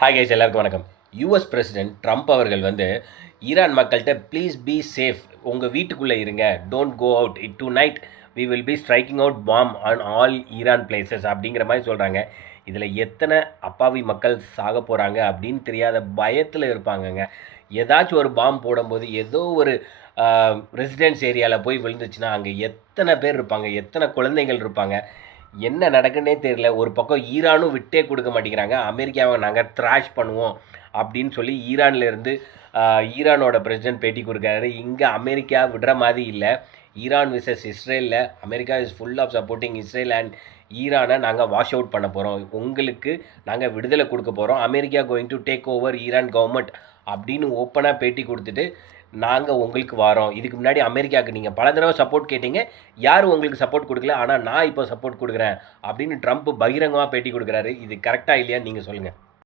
Hi guys, எல்லாருக்கும் வணக்கம். US president Trump அவர்கள் ஈரான் மக்கள்கிட்ட ப்ளீஸ் பி சேஃப், உங்கள் வீட்டுக்குள்ளே இருங்க, don't go out, tonight we will be striking out bomb on all Iran places அப்படிங்கிற மாதிரி சொல்கிறாங்க. இதில் எத்தனை அப்பாவி மக்கள் சாக போகிறாங்க அப்படின்னு தெரியாத பயத்தில் இருப்பாங்கங்க. ஏதாச்சும் ஒரு பாம் போடும்போது ஏதோ ஒரு ரெசிடென்ஸ் ஏரியாவில் போய் விழுந்துச்சுன்னா அங்கே எத்தனை பேர் இருப்பாங்க, எத்தனை குழந்தைகள் இருப்பாங்க, என்ன நடக்குன்னே தெரியல. ஒரு பக்கம் ஈரானும் விட்டே கொடுக்க மாட்டேங்கிறாங்க. அமெரிக்காவை நாங்கள் த்ராஷ் பண்ணுவோம் அப்படின்னு சொல்லி ஈரான்லேருந்து ஈரானோட பிரசிடென்ட் பேட்டி கொடுக்குறாரு. இங்கே அமெரிக்கா விடுற மாதிரி இல்லை. ஈரான் விசஸ் இஸ்ரேலில் America is full of supporting Israel and ஈரானை நாங்கள் வாஷ் அவுட் பண்ண போகிறோம், உங்களுக்கு நாங்கள் விடுதலை கொடுக்க போகிறோம், America going to take over Iran government அப்படின்னு ஓப்பனாக பேட்டி கொடுத்துட்டு நாங்கள் உங்களுக்கு வரோம். இதுக்கு முன்னாடி அமெரிக்காவுக்கு நீங்கள் பல தடவை சப்போர்ட் கேட்டீங்க, யாரும் உங்களுக்கு சப்போர்ட் கொடுக்கல, ஆனால் நான் இப்போ சப்போர்ட் கொடுக்குறேன் அப்படின்னு ட்ரம்ப் பகிரங்கமாக பேட்டி கொடுக்குறாரு. இது கரெக்டாக இல்லையான்னு நீங்கள் சொல்லுங்கள்.